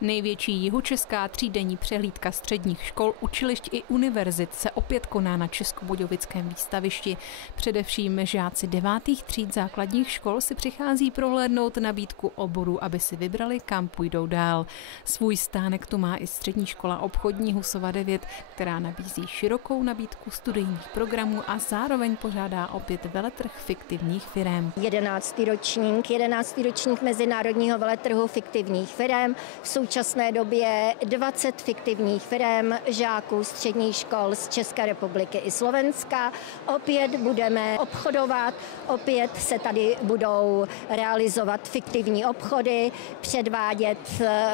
Největší jihočeská třídenní přehlídka středních škol, učilišť i univerzit se opět koná na Českobudějovickém výstavišti. Především žáci 9. tříd základních škol si přichází prohlédnout nabídku oborů, aby si vybrali, kam půjdou dál. Svůj stánek tu má i střední škola obchodní Husova 9, která nabízí širokou nabídku studijních programů a zároveň pořádá opět veletrh fiktivních firem. 11. ročník Mezinárodního veletrhu fiktivních firem. V současné době 20 fiktivních firem žáků středních škol z České republiky i Slovenska. Opět budeme obchodovat, opět se tady budou realizovat fiktivní obchody, předvádět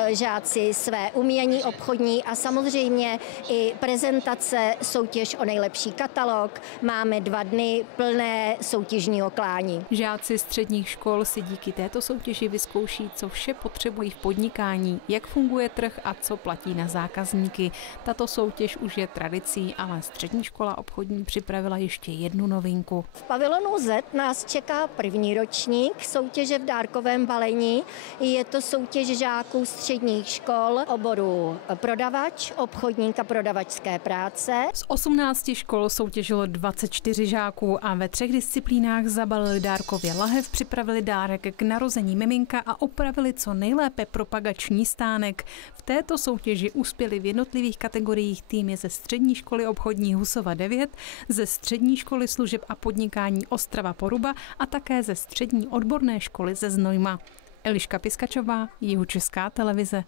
žáci své umění obchodní a samozřejmě i prezentace, soutěž o nejlepší katalog. Máme 2 dny plné soutěžního klání. Žáci středních škol si díky této soutěži vyzkouší, co vše potřebují v podnikání, jak funguje trh a co platí na zákazníky. Tato soutěž už je tradicí, ale střední škola obchodní připravila ještě jednu novinku. V pavilonu Z nás čeká 1. ročník soutěže v dárkovém balení. Je to soutěž žáků středních škol oboru prodavač, obchodník a prodavačské práce. Z 18 škol soutěžilo 24 žáků a ve 3 disciplínách zabalili dárkově lahev, připravili dárek k narození miminka a opravili co nejlépe propagační stánek. V této soutěži uspěli v jednotlivých kategoriích týmy ze střední školy obchodní Husova 9, ze střední školy služeb a podnikání Ostrava Poruba a také ze střední odborné školy ze Znojma. Eliška Piskačová, Jihočeská televize.